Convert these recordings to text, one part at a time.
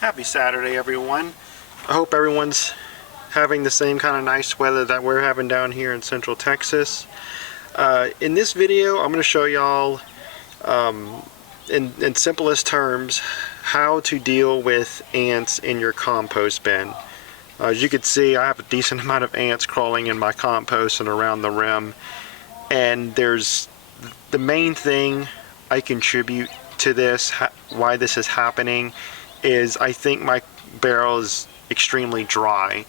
Happy Saturday, everyone. I hope everyone's having the same kind of nice weather that we're having down here in Central Texas. In this video, I'm going to show y'all in simplest terms how to deal with ants in your compost bin. As you can see, I have a decent amount of ants crawling in my compost and around the rim, and there's the main thing I contribute to this, why this is happening, is I think my barrel is extremely dry.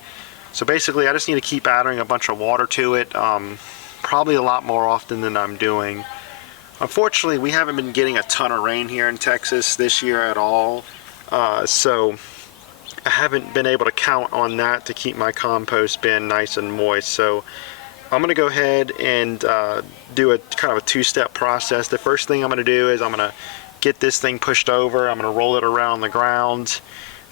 So basically I just need to keep adding a bunch of water to it, probably a lot more often than I'm doing. Unfortunately, we haven't been getting a ton of rain here in Texas this year at all, so I haven't been able to count on that to keep my compost bin nice and moist. So I'm going to go ahead and do a kind of a two-step process. The first thing I'm going to do is I'm going to get this thing pushed over. I'm going to roll it around the ground,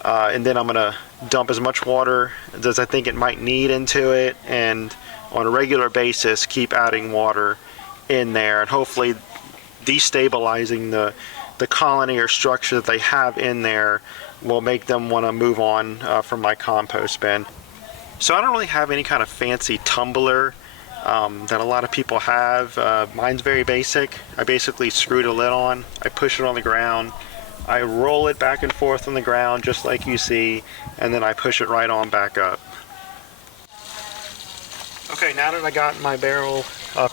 and then I'm going to dump as much water as I think it might need into it, and on a regular basis keep adding water in there, and hopefully destabilizing the colony or structure that they have in there will make them want to move on from my compost bin. So I don't really have any kind of fancy tumbler that a lot of people have. Mine's very basic. I basically screw the lid on, I push it on the ground, I roll it back and forth on the ground just like you see, and then I push it right on back up. Okay, now that I got my barrel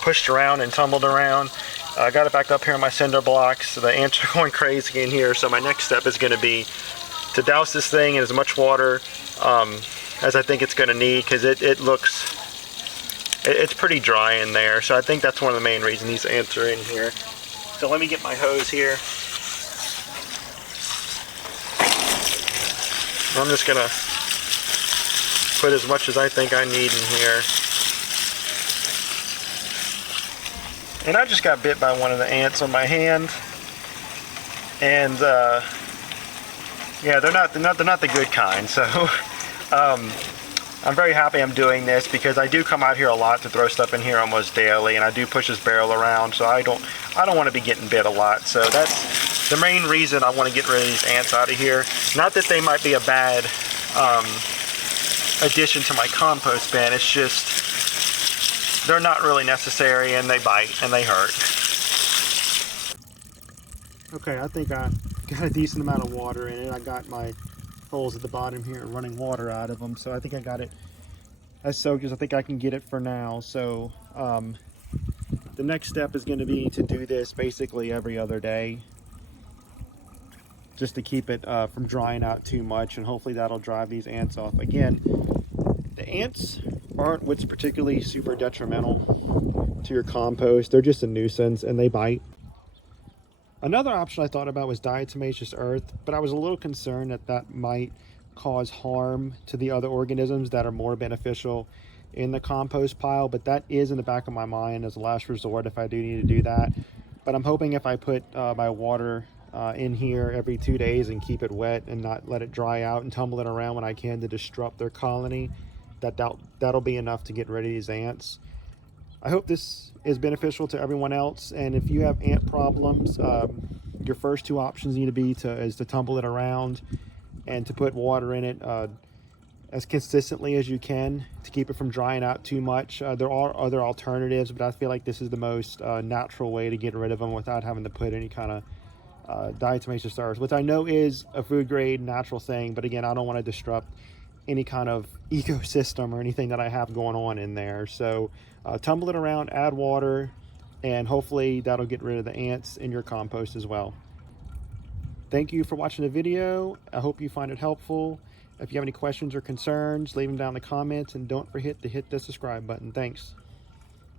pushed around and tumbled around, I got it back up here on my cinder blocks. The ants are going crazy in here, so my next step is going to be to douse this thing in as much water as I think it's going to need, because it's pretty dry in there. So I think that's one of the main reasons these ants are in here. So let me get my hose here. I'm just going to put as much as I think I need in here. And I just got bit by one of the ants on my hand, and yeah, they're not the good kind. So I'm very happy I'm doing this, because I do come out here a lot to throw stuff in here almost daily, and I do push this barrel around, so I don't want to be getting bit a lot. So that's the main reason I want to get rid of these ants out of here. Not that they might be a bad addition to my compost bin, it's just they're not really necessary, and they bite and they hurt. Okay, I think I got a decent amount of water in it. I got my holes at the bottom here running water out of them, so I think I got it as soaked as I think I can get it for now. So the next step is going to be to do this basically every other day, just to keep it from drying out too much, and hopefully that'll drive these ants off. Again, the ants aren't what's particularly super detrimental to your compost. They're just a nuisance and they bite. Another option I thought about was diatomaceous earth, but I was a little concerned that that might cause harm to the other organisms that are more beneficial in the compost pile, but that is in the back of my mind as a last resort if I do need to do that. But I'm hoping if I put my water in here every 2 days and keep it wet and not let it dry out and tumble it around when I can to disrupt their colony, that'll be enough to get rid of these ants. I hope this is beneficial to everyone else, and if you have ant problems, your first two options need to be to tumble it around and to put water in it as consistently as you can to keep it from drying out too much. There are other alternatives, but I feel like this is the most natural way to get rid of them without having to put any kind of diatomaceous earth, which I know is a food grade natural thing, but again, I don't want to disrupt any kind of ecosystem or anything that I have going on in there. So tumble it around, add water, and hopefully that'll get rid of the ants in your compost as well. Thank you for watching the video. I hope you find it helpful. If you have any questions or concerns, leave them down in the comments, and don't forget to hit the subscribe button. Thanks.